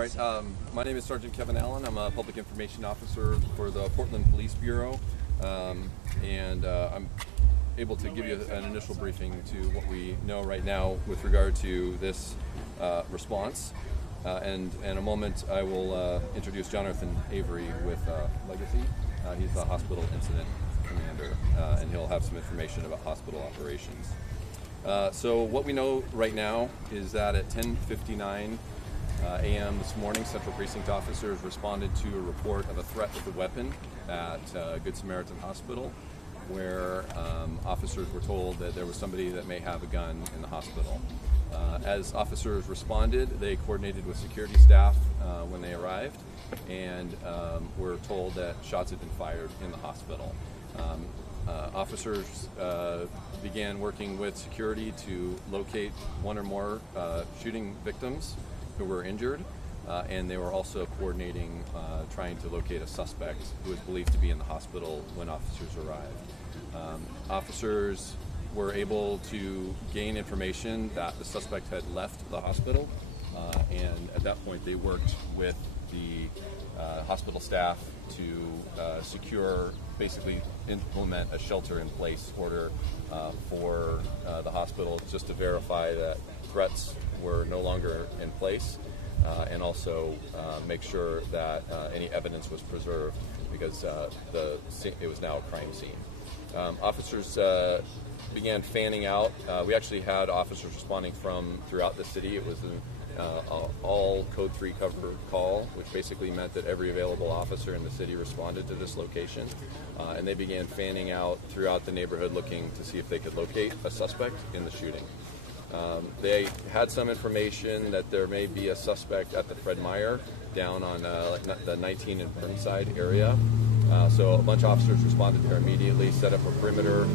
All right, my name is Sergeant Kevin Allen. I'm a Public Information Officer for the Portland Police Bureau, and I'm able to give you an initial briefing to what we know right now with regard to this response. And in a moment I will introduce Jonathan Avery with Legacy. He's the hospital incident commander, and he'll have some information about hospital operations. So what we know right now is that at 10:59 a.m. this morning, Central Precinct officers responded to a report of a threat with a weapon at Good Samaritan Hospital, where officers were told that there was somebody that may have a gun in the hospital. As officers responded, they coordinated with security staff when they arrived, and were told that shots had been fired in the hospital. Officers began working with security to locate one or more shooting victims who were injured, and they were also coordinating trying to locate a suspect who was believed to be in the hospital when officers arrived. Officers were able to gain information that the suspect had left the hospital, and at that point they worked with the hospital staff to basically implement a shelter-in-place order for the hospital, just to verify that threats were no longer in place, and also make sure that any evidence was preserved, because it was now a crime scene. Officers began fanning out. We actually had officers responding from throughout the city. It was an all Code 3 cover call, which basically meant that every available officer in the city responded to this location, and they began fanning out throughout the neighborhood looking to see if they could locate a suspect in the shooting. They had some information that there may be a suspect at the Fred Meyer down on the 19 and Burnside area. So a bunch of officers responded there immediately, set up a perimeter,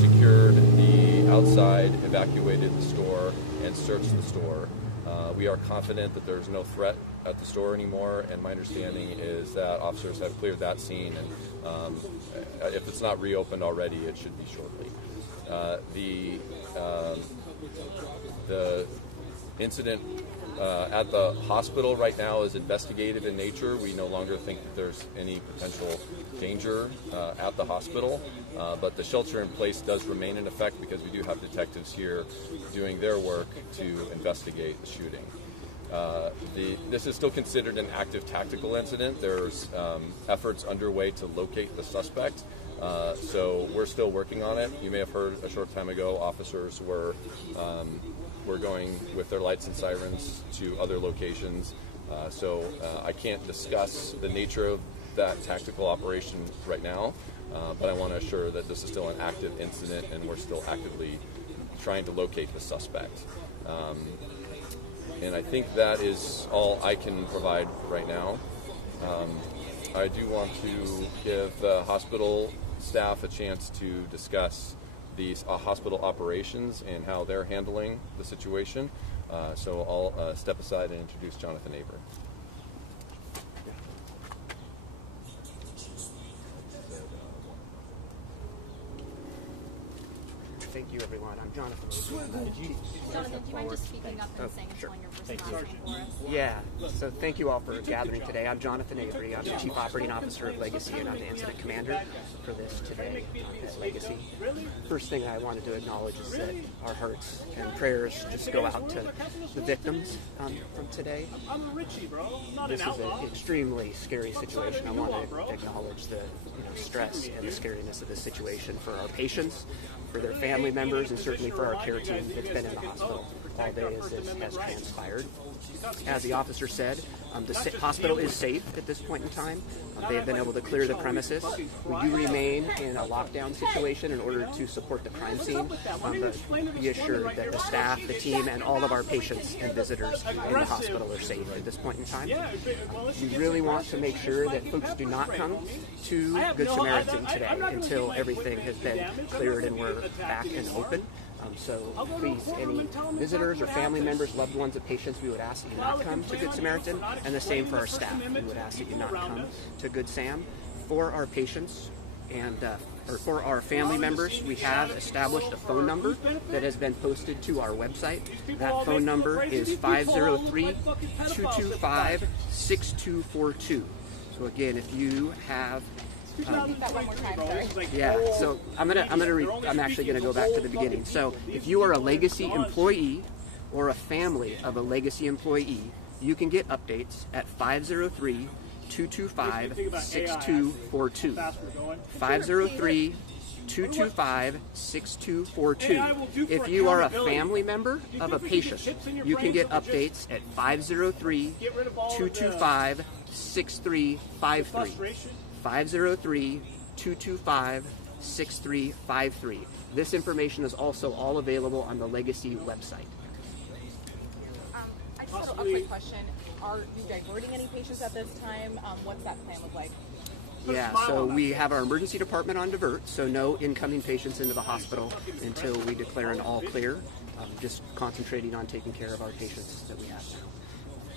secured the outside, evacuated the store, and searched the store. We are confident that there's no threat at the store anymore, and my understanding is that officers have cleared that scene, and if it's not reopened already, it should be shortly. The incident at the hospital right now is investigative in nature. We no longer think that there's any potential danger at the hospital, but the shelter in place does remain in effect because we do have detectives here doing their work to investigate the shooting. This is still considered an active tactical incident. There's efforts underway to locate the suspect, so we're still working on it. You may have heard a short time ago officers were going with their lights and sirens to other locations, so I can't discuss the nature of that tactical operation right now, but I want to assure that this is still an active incident and we're still actively trying to locate the suspect. And I think that is all I can provide right now. I do want to give the hospital staff a chance to discuss these hospital operations and how they're handling the situation. So I'll step aside and introduce Jonathan Avery. Thank you, everyone. I'm Jonathan Avery. Jonathan, do you mind just speaking up and saying sure. your first name for us? Yeah, so thank you all for gathering today. I'm Jonathan Avery. I'm the Chief Operating Officer of Legacy, and I'm the Incident Commander for this today at Legacy. First thing I wanted to acknowledge is that our hearts and prayers just go out to the victims from today. This is an extremely scary situation. I want to acknowledge the stress and the scariness of this situation for our patients, for their family members, and certainly for our care team that's been in the hospital all day as this has transpired. As the officer said, the hospital is safe at this point in time. They have been able to clear the premises. We do remain in a lockdown situation in order to support the crime scene, but be assured that the staff, the team, and all of our patients and visitors in the hospital are safe at this point in time. We really want to make sure that folks do not come to Good Samaritan today until everything has been cleared and we're back and open. So please, any visitors or family members, loved ones of patients, we would ask that you not come to Good Samaritan, and the same for our staff. We would ask that you not come to Good Sam. For our patients and or for our family members, we have established a phone number that has been posted to our website. That phone number is 503-225-6242. So again, if you have That one more time, sorry. yeah, so I'm actually gonna go back to the beginning. So if you are a Legacy employee or a family of a Legacy employee, you can get updates at 503-225-6242. 503-225-6242. If you are a family member of a patient, you can get updates at 503-225-6353. 503-225-6353. This information is also all available on the Legacy website. I just have a quick question. Are you diverting any patients at this time? What's that plan look like? Yeah, so we have our emergency department on divert, so no incoming patients into the hospital until we declare an all clear. Just concentrating on taking care of our patients that we have now.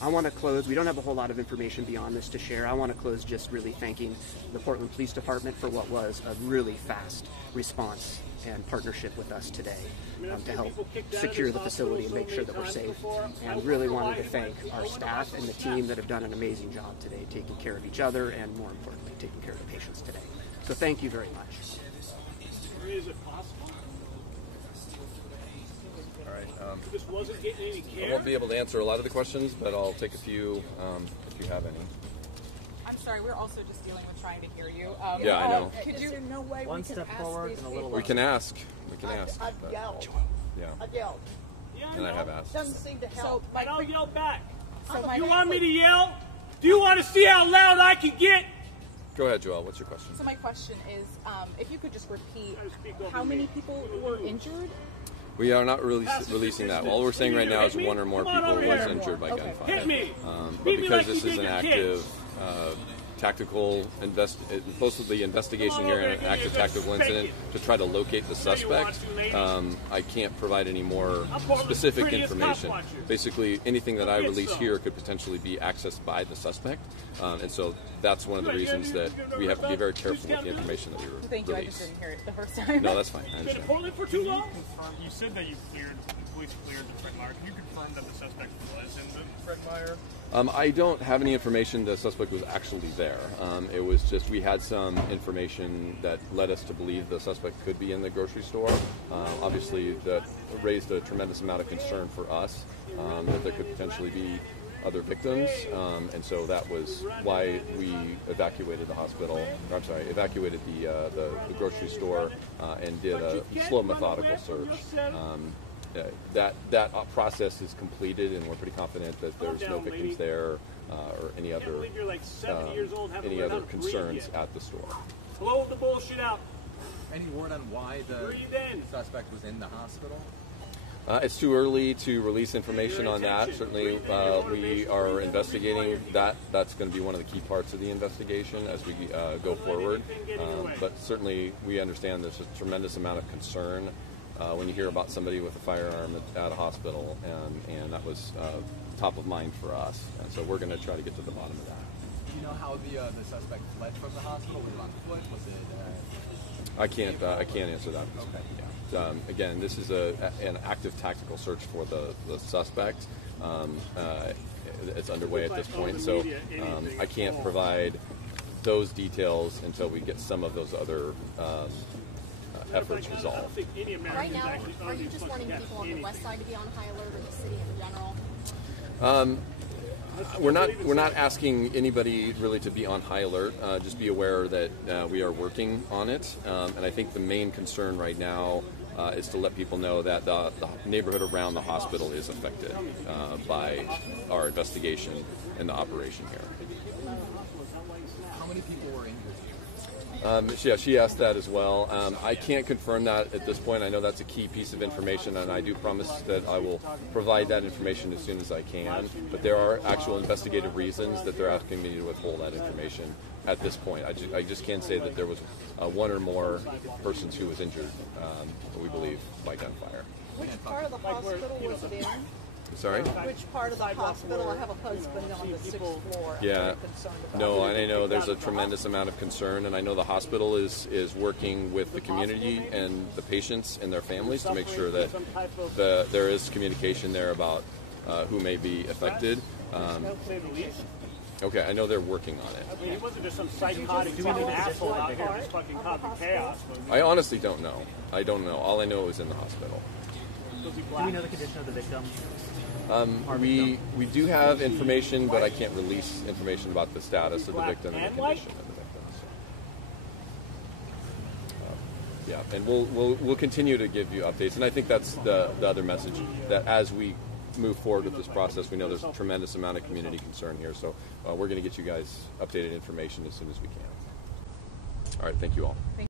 I want to close. We don't have a whole lot of information beyond this to share. I want to close just really thanking the Portland Police Department for what was a really fast response and partnership with us today to help secure the facility and make sure that we're safe. And really wanted to thank our staff and the team that have done an amazing job today, taking care of each other and, more importantly, taking care of the patients today. So thank you very much. Is it possible? All right. This wasn't getting any I care. won't be able to answer a lot of the questions, but I'll take a few if you have any. I'm sorry, we're also just dealing with trying to hear you. Yeah, I know. Could you? No way One we can step ask forward these and a little people. We can ask. We can ask. I've but- yelled. Yeah, I've yelled. Yeah, and I have asked. Doesn't seem to So help. my And I'll yell back. so my You want me to yell? Do you want to see how loud I can get? Go ahead, Joel. What's your question? So my question is, if you could just repeat, Gotta speak over how many me. people were injured? We are not releasing that. All we're saying right now is one or more people was injured by Okay. gunfire. Hit me. But Beat me because like this you is did an your active tactical most of the investigation here in an active tactical incident to try to locate the suspect, I can't provide any more specific information. Basically, anything that I release here could potentially be accessed by the suspect, and so that's one of the reasons that we have to be very careful with the information that we Thank you. I just release. didn't hear it the first time. No, that's fine. I Been understand. holding for too long? You said that the police cleared the Fred Meyer. Can you confirm that the suspect was in the Fred Meyer? I don't have any information the suspect was actually there. It was just we had some information that led us to believe the suspect could be in the grocery store. Obviously, that raised a tremendous amount of concern for us that there could potentially be other victims, and so that was why we evacuated the hospital. Or, I'm sorry, evacuated the grocery store and did a slow, methodical search. That process is completed, and we're pretty confident that there's no victims there or any Can't other believe you're like 7 years old, haven't learned how to breathe concerns yet. at the store. Blow the bullshit out. Any word on why the Breathe in. suspect was in the hospital? It's too early to release information on that. Certainly, we are investigating that. That's going to be one of the key parts of the investigation as we go forward. But certainly, we understand there's a tremendous amount of concern when you hear about somebody with a firearm at a hospital, and that was top of mind for us. And so we're going to try to get to the bottom of that. Do you know how the suspect fled from the hospital? Was it on foot? Was it? I can't answer that. Okay. Yeah. Again, this is an active tactical search for the suspect. It's underway at this point, so I can't provide those details until we get some of those other efforts resolved. Right now, are you just wanting people on the west side to be on high alert, or the city in general? We're not asking anybody really to be on high alert. Just be aware that we are working on it, and I think the main concern right now is to let people know that the neighborhood around the hospital is affected by our investigation and the operation here. How many people were injured? Yeah, she asked that as well. I can't confirm that at this point. I know that's a key piece of information, and I do promise that I will provide that information as soon as I can. But there are actual investigative reasons that they're asking me to withhold that information at this point. I just can't say that there was one or more persons who was injured, we believe, by gunfire. Which part of the hospital was it in? Sorry? Which part of the hospital? I have a husband on the 6th floor. I'm Yeah. very concerned about No, it. I know there's a tremendous amount of concern, and I know the hospital is working with the community and the patients and their families to make sure that there is communication there about who may be affected. Okay, I know they're working on it. I mean, he wasn't just some psychotic asshole out here just fucking causing chaos. I honestly don't know. I don't know. All I know is in the hospital. Was he Do black? we know the condition of the victim? We do have information, but I can't release information about the status of the victim and the condition of the victim. So, yeah, and we'll continue to give you updates, and I think that's the other message, that as we move forward with this process, we know there's a tremendous amount of community concern here, so we're going to get you guys updated information as soon as we can. All right, thank you all.